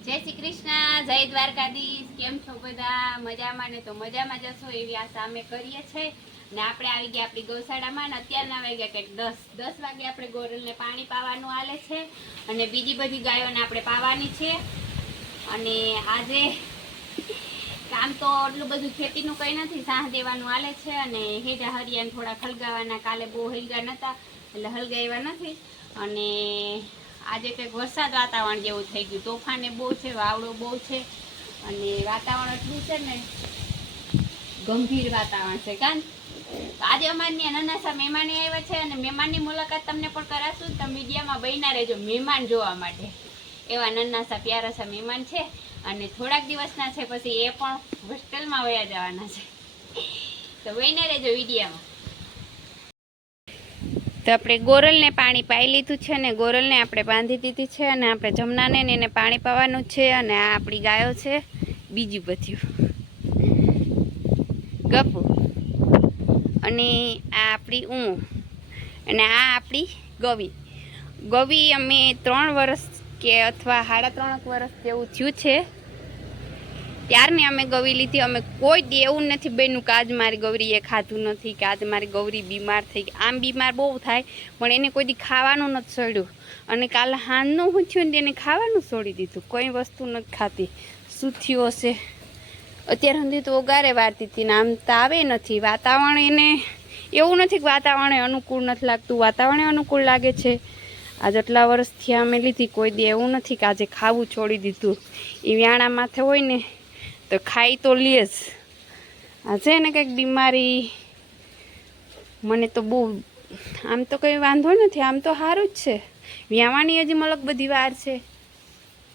જય શ્રી કૃષ્ણ, જય દ્વારકાધીશ, કેમ છો બધા? મજામાં ને તો મજામાં જશો એવી આશા અમે કરીએ છીએ. ને આપણે આવી ગયા આપણી ગૌશાળામાં ને અત્યારના વાગ્યા કંઈક દસ દસ વાગે આપણે ગોરલને પાણી પાવાનું આલે છે અને બીજી બધી ગાયોને આપણે પાવાની છે. અને આજે કામ તો એટલું બધું ખેતીનું કંઈ નથી, સાહ દેવાનું આલે છે અને હેડા હરિયાને થોડા હલગાવાના કાલે બહુ હલગા નહોતા એટલે હલગાવ્યા નથી. અને આજે કંઈક વરસાદ વાતાવરણ જેવું થઈ ગયું. તોફાને બહુ છે, વાવડો બહુ છે, અને વાતાવરણ એટલું છે ને, ગંભીર વાતાવરણ છે. તો આજે અમારે નાના મહેમાની આવ્યા છે અને મહેમાનની મુલાકાત તમને પણ કરાશું. તમે મીડિયામાં બન્યા રહેજો મહેમાન જોવા માટે. એવા નન્નાસા પ્યારાસા મહેમાન છે અને થોડાક દિવસના છે, પછી એ પણ હોસ્ટેલમાં વયા જવાના છે. તો બન્યા રહેજો વિડીયામાં તો આપણે ગોરલને પાણી પાઈ લીધું છે ને ગોરલને આપણે બાંધી દીધી છે અને આપણે જમનાને એને પાણી પાવાનું છે અને આ આપણી ગાયો છે. બીજી બધ્યું ગપુ. અને આ આપણી ઊ અને આ આપણી ગવી. ગવી અમે ત્રણ વર્ષ કે અથવા સાડા ત્રણક વર્ષ જેવું થયું છે. ત્યારની અમે ગવી લીધી. અમે કોઈ દેવું નથી બેનું કે આજ મારી ગૌરીએ ખાધું નથી, કે આજ મારી ગૌરી બીમાર થઈ ગઈ. આમ બીમાર બહુ થાય, પણ એને કોઈ દી ખાવાનું નથી છોડ્યું અને કાલે હાનનું શું થયું ને તેને ખાવાનું છોડી દીધું. કોઈ વસ્તુ નથી ખાતી શું થયું હશે? અત્યાર સુધી તો ઓગારે વારતી હતી ને આમ તો આવે નથી. વાતાવરણ એને એવું નથી કે વાતાવરણ અનુકૂળ નથી લાગતું. વાતાવરણ અનુકૂળ લાગે છે. આજ આટલા વર્ષથી અમે લીધી. કોઈ દી એવું નથી કે આજે ખાવું છોડી દીધું. એ વ્યાણા માથે હોય ને તો ખાઈ તો લે જ. આ છે ને કંઈક બીમારી. મને તો બહુ આમ તો કંઈ વાંધો નથી, આમ તો સારું જ છે. વ્યાવાની હજી મલક બધી વાર છે.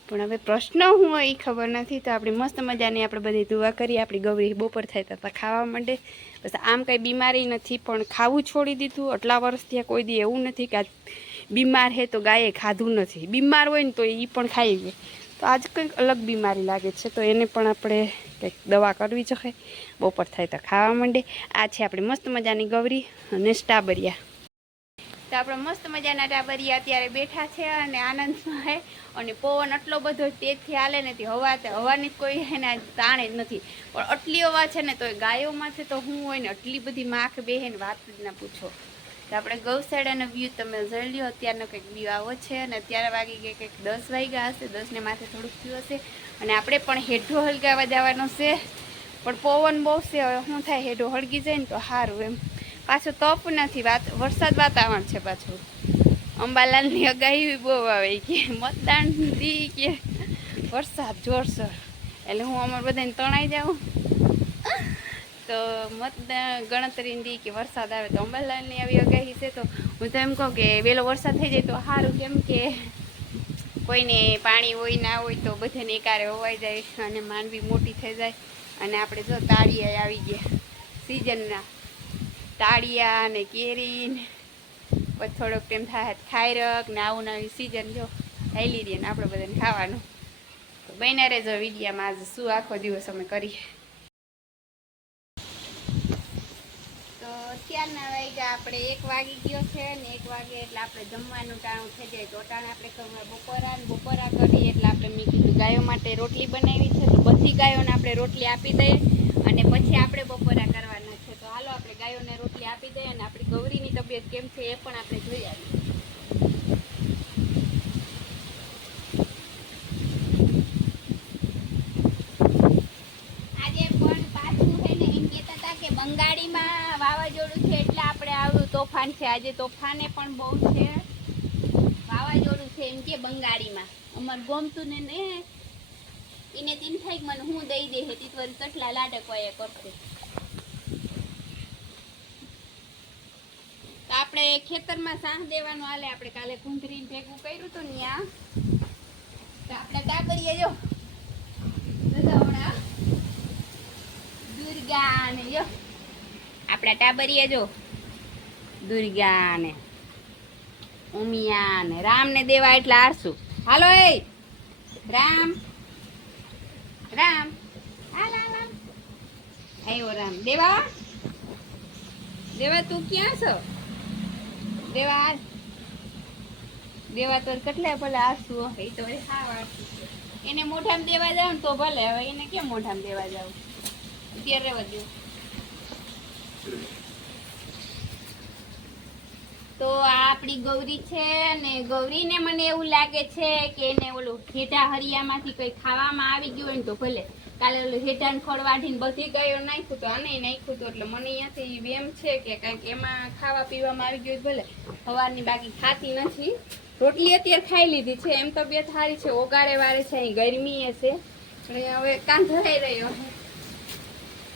પણ હવે પ્રશ્ન હું એ ખબર નથી, તો આપણી મસ્ત મજાની આપણે બધી દુવા કરીએ. આપણી ગૌરી બપોર થાય તો ખાવા માંડે. બસ આમ કંઈ બીમારી નથી, પણ ખાવું છોડી દીધું. આટલા વર્ષથી કોઈ દી એવું નથી કે બીમાર હે તો ગાયે ખાધું નથી. બીમાર હોય ને તો એ પણ ખાઈ ગઈ તો આજ કંઈક અલગ બીમારી લાગે છે, તો એને પણ આપણે કંઈક દવા કરવી જોઈએ બપોર થાય તો ખાવા માંડે. આ છે આપણી મસ્ત મજાની ગૌરી અને સ્ટાબરિયા. તો આપણે મસ્ત મજાના ટાબરિયા અત્યારે બેઠા છે અને આનંદમાં છે અને પવન આટલો બધો તેજથી હાલે ને તે હવા તે હવાની કોઈ એને તાણે જ નથી. પણ આટલી હવા છે ને તો ગાયોમાં છે, તો હું હોય ને આટલી બધી માખ બેહે ને વાત જ ના પૂછો. તો આપણે ગૌશાળાનો વ્યૂ તમે જોઈ લ્યો. અત્યારનો કંઈક વ્યૂ આવો છે અને અત્યારે વાગી ગયા કંઈક દસ વાગ્યા હશે. દસને માથે થોડુંક થયું હશે. અને આપણે પણ હેઠો હલગાવા જવાનો છે. પણ પવન બહુ છે. હવે શું થાય? હેઠો હળગી જાય ને તો સારું એમ. પાછું તપ નથી. વાત વરસાદ વાતાવરણ છે પાછું. અંબાલાલની અગાહી બહુ આવે કે મતદાન દી કે વરસાદ જોરસર એટલે હું અમારે બધાને તણાઈ જાઉં. તો મતદાન ગણતરી દી કે વરસાદ આવે તો અંબાલાલની આવી અગાહી છે, તો હું તો એમ કહું કે વહેલો વરસાદ થઈ જાય તો સારું કેમ કે કોઈને પાણી હોય, ના હોય તો બધાને એકારે હોવાઈ જાય અને માનવી મોટી થઈ જાય. અને આપણે જો તાળિયા આવી ગયા, સિઝનના તાળિયા ને કેરી ને પછી થોડોક ટાઈમ થાય ખાયરક ને આવું નવી સિઝન જો હેલી રહીએ ને આપણે બધાને ખાવાનું. તો બન્યા રહેજો વિડીયામાં, આજે શું આખો દિવસ અમે કરીએ. તો અત્યારના વાગ્યા આપણે એક વાગી ગયો છે ને એક વાગે એટલે આપણે જમવાનું ટાણું થઈ જાય. તો ટાણે આપણે ઘરમાં બપોરા ને બપોરા કરીએ એટલે આપણે મેં કીધું ગાયો માટે રોટલી બનાવી છે. તો બધી ગાયોને આપણે રોટલી આપી દઈએ અને પછી આપણે બપોરા કરવાના છે. તો હાલો આપણે ગાયોને રોટલી આપી દઈએ અને આપણી ગૌરીની તબિયત કેમ છે એ પણ આપણે જોઈ આવીએ આજે પણ પાછું છે ને એમ કહેતા હતા કે બંગાળીમાં વાવાઝોડું છે એટલે આપણે આવડું તોફાન છે. આજે તોફાને પણ બહુ છે. વાવાઝોડું છે એમ કે બંગાળીમાં. અમાર ગમતું ને ને એને તેમ થાય કે મને હું દઈ દે હતી, તો કેટલા લાટકવાય કરશે. આપણે ખેતરમાં સાહ દેવાનું હાલે. આપણે કાલે કુંધરીને ભેગું કર્યું હતું ને ત્યાં તો આપણે ટાબરીએ જો દુર્ગા ને જો. આપણા ટાબરીએ જો. દુર્ગા ને ઉમિયા ને રામ ને દેવા એટલે આરસું. હાલો એ. રામ. રામ. હાલ રામ આવ્યો રામ. દેવા? દેવા, તું ક્યાં છો? દેવા દેવા તો કેટલા ભલે આસુ એ તો હા હાવ એને મોઢામાં દેવા જાવ ને તો ભલે, હવે એને કેમ મોઢામાં દેવા જાવ? અત્યારે રહેવા દો તો આ આપણી ગૌરી છે ને ગૌરીને મને એવું લાગે છે કે એને ઓલું હેઠા હરિયામાંથી કંઈ ખાવામાં આવી ગયું હોય ને તો ભલે. કાલે ઓલું હેઠાને ખોળ વાઢીને બધી ગાયો નાખ્યું તો આને નાખ્યું તો એટલે મને અહીંયાથી વેમ છે કે કંઈક એમાં ખાવા પીવામાં આવી ગયું ભલે. સવારની બાકી ખાતી નથી. રોટલી અત્યારે ખાઈ લીધી છે. એમ તબિયત સારી છે. ઓગાળે વારે છે. અહીં ગરમી છે. પણ હવે કાં ધરાઈ રહ્યો છે.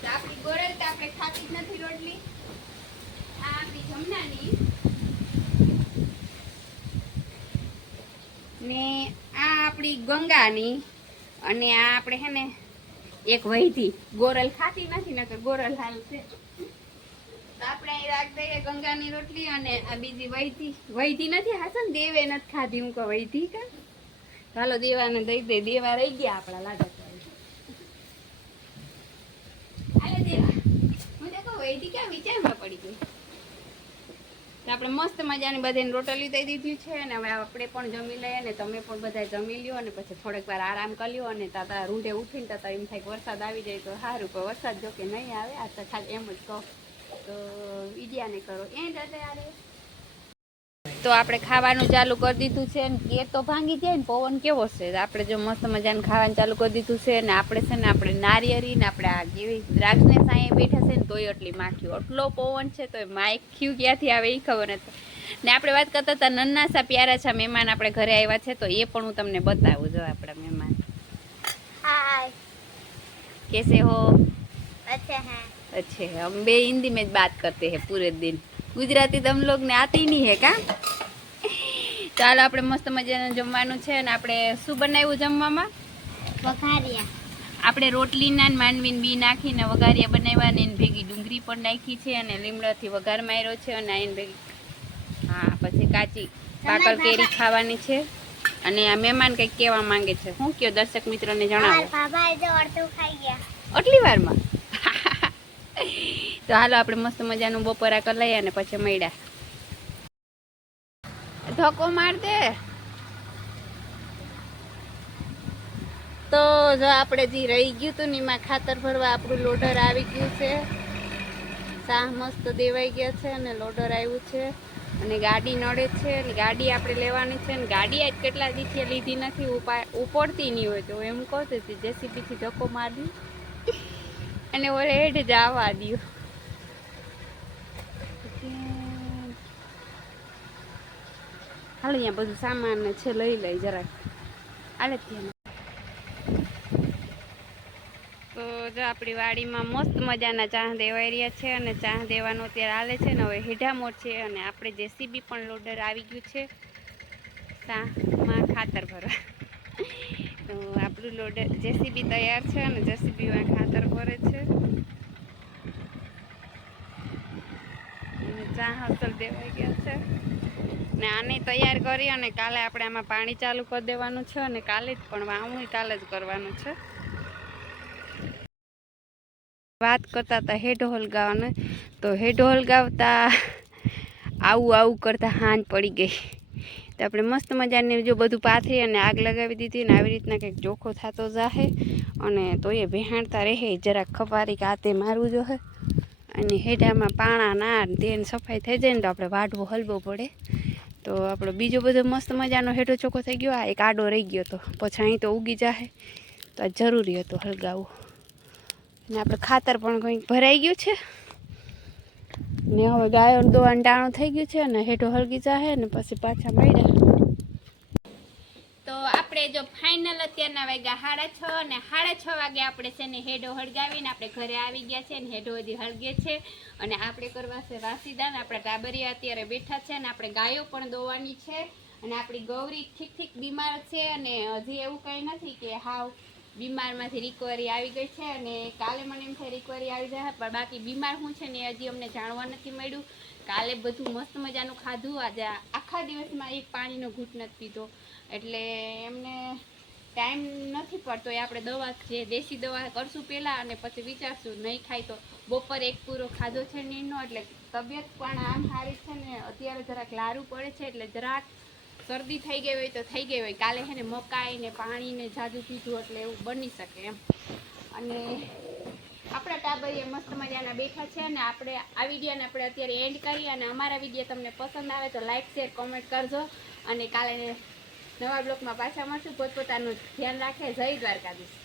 આપણી ગોળલ તો આપણે ખાતી જ નથી રોટલી. આ આપણી જમનાની ને આ આપણી ગંગાની અને આ આપણે હે ને એક વહીથી ગોરલ ખાતી નથી, નકર ગોરલ હાલ છે. આપણે રાખ દઈએ ગંગાની રોટલી અને આ બીજી વહીથી. વહીથી નથી હાસન દેવે નથી ખાધી હું કહું, વહીથી કા? ચાલો દેવાને દઈ દે. દેવા રહી ગયા આપણા લાગે હાલે, દેવા. હું તો વહીથી ક્યાં વિચારમાં પડી ગઈ? આપણે મસ્ત મજાની બધાને રોટલી દઈ દીધી છે અને હવે આપણે પણ જમી લઈએ અને તમે પણ બધા જમી લ્યો અને પછી થોડીક વાર આરામ કરી લ્યો અને તાતા રૂંઢે ઉઠીને તાતા એમ થાય કે વરસાદ આવી જાય તો સારું પણ વરસાદ જો કે નહીં આવે, આ તો ખાલી એમ જ કહો. તો વિદ્યાને કરો. એ દાદા તો આપણે ખાવાનું ચાલુ કરી દીધું છે ને કેક તો ભાંગી જાય ને પવન કેવો છે? આપણે જો મસ્ત મજાનું ખાવાનું ચાલુ કરી દીધું છે ને આપણે છે ને આપણે નારિયેરી ને આપણે આ કેવી દ્રાક્ષને સાંયે બેઠા છે ને તોય એટલી માખ્યું. એટલો પવન છે તોય માખ્યું ક્યાંથી આવે એ ખબર નથી. ને આપણે વાત કરતા હતા નન્નાસા પ્યારા છે મહેમાન આપણે ઘરે આવ્યા છે તો એ પણ હું તમને બતાવું જો આપણા મહેમાન. કેસે હો? અચ્છા હે. અચ્છે હે બે હિન્દી મેં જ બાત કરતે હે પૂરે દિન. ગુજરાતી તમ લોગને આતી નહીં હે કા? ચાલો આપણે મસ્ત મજાનું જમવાનું છે અને આપણે શું બનાવ્યું જમવામાં? વઘારિયા. આપણે રોટલીના માંડવીને બી નાખીને વઘારિયા બનાવવાની ને એની ભેગી ડુંગળી પણ નાખી છે અને લીમડાથી વઘાર માર્યો છે અને એની ભેગી હા પછી કાચી પાકળ કેરી ખાવાની છે અને આ મહેમાન કંઈક કહેવા માંગે છે. હું કયો? દર્શક મિત્રોને જણાવો. આટલી વારમાં? તો હાલો આપણે મસ્ત મજાનું બપોરા કરી લઈએ અને પછી મળ્યા. ધક્કો માર દે. તો જો આપણે જે રહી ગયું હતું ને એમાં ખાતર ભરવા આપણું લોડર આવી ગયું છે. શાહ મસ્ત દેવાઈ ગયા છે અને લોડર આવ્યું છે. અને ગાડી નડે છે અને ગાડી આપણે લેવાની છે અને ગાડી આજ કેટલા દીથી લીધી નથી, ઉપાય ઉપડતી નહીં હોય તો એમ કહું છું જેસીબીથી ધક્કો મારી અને ઓલે હેઠ જવા દો હાલો, અહીંયા બધું સામાન છે, લઈ લઈ જરાક. ત્યાં. તો જો આપણી વાડીમાં મસ્ત મજાના ચાહ દેવાઈ રહ્યા છે અને ચાહ દેવાનો અત્યારે હાલે છે ને હવે હેઢામોર છે અને આપણે જેસીબી પણ લોડર આવી ગયું છે, ચાહમાં ખાતર ભરવા. તો આપણું લોડર જેસીબી તૈયાર છે અને જેસીબીમાં ખાતર ભરે છે. ચા હસલ દેવાઈ ગયા છે. ને આની તૈયાર કરી અને કાલે આપણે આમાં પાણી ચાલુ કરી દેવાનું છે અને કાલે જ પણ વાવણું કાલે જ કરવાનું છે. વાત કરતા હતા હેડ હલગાવવાને તો હેડ હલગાવતા આવું આવું કરતા હાંજ પડી ગઈ. તો આપણે મસ્ત મજાની જો બધું પાથરી અને આગ લગાવી દીધી ને આવી રીતના કંઈક ચોખ્ખો થતો જાહે અને તો એ ભેહાણતા રહે, જરાક ખપારી કે હાથે મારવું જોહે અને હેડામાં પાણા ને તેને સફાઈ થઈ જાય ને તો આપણે વાટવો હલવો પડે. તો આપણો બીજો બધો મસ્ત મજાનો હેઠો ચોખ્ખો થઈ ગયો. આ એક આડો રહી ગયો હતો પછી અહીં તો ઉગી જાહે. તો આ જરૂરી હતું હલગાવવું અને આપણે ખાતર પણ કંઈક ભરાઈ ગયું છે. ને હવે ગાયો દોવાનું ટાણું થઈ ગયું છે અને હેઠો હળગી જાહે ને પછી પાછા મળ્યા. તો આપણે જો ફાઇનલ અત્યારના વાગ્યા સાડા છ અને સાડા છ વાગે આપણે છે ને હેડો હળગાવીને આપણે ઘરે આવી ગયા છે ને હેડો હજી હળગે છે. અને આપણે કરવા છે વાસીદાન. આપણા ટાબરિયા અત્યારે બેઠા છે અને આપણે ગાયો પણ દોવાની છે. અને આપણી ગૌરી ઠીક ઠીક બીમાર છે અને હજી એવું કંઈ નથી કે હાવ બીમારમાંથી રિકવરી આવી ગઈ છે અને કાલે મને એમ થાય રિકવરી આવી જાય, પણ બાકી બીમાર શું છે ને હજી અમને જાણવા નથી મળ્યું. કાલે બધું મસ્ત મજાનું ખાધું. આજે આખા દિવસમાં એક પાણીનો ઘૂંટ નથી પીધો. એટલે એમને ટાઈમ નથી પડતો એ આપણે દવા જે દેશી દવા કરશું પહેલાં અને પછી વિચારશું, નહીં ખાય તો બપોર એક પૂરો ખાધો છે નીરનો એટલે તબિયત પણ આમ સારી છે ને અત્યારે જરાક લારું પડે છે, એટલે જરાક શરદી થઈ ગઈ હોય તો થઈ ગઈ હોય. કાલે છે ને મકાઈ ને પાણી ને જાજુ પીધું એટલે એવું બની શકે એમ. અને આપણા ટાબરીએ મસ્ત મજાના બેઠા છે અને આપણે આ વિડીયોને આપણે અત્યારે એન્ડ કરીએ અને અમારા વીડિયો તમને પસંદ આવે તો લાઇક શેર કોમેન્ટ કરજો. અને કાલે નવા બ્લોકમાં પાછા મળશું. પોતપોતાનું ધ્યાન રાખે. જય દ્વારકાધીશ.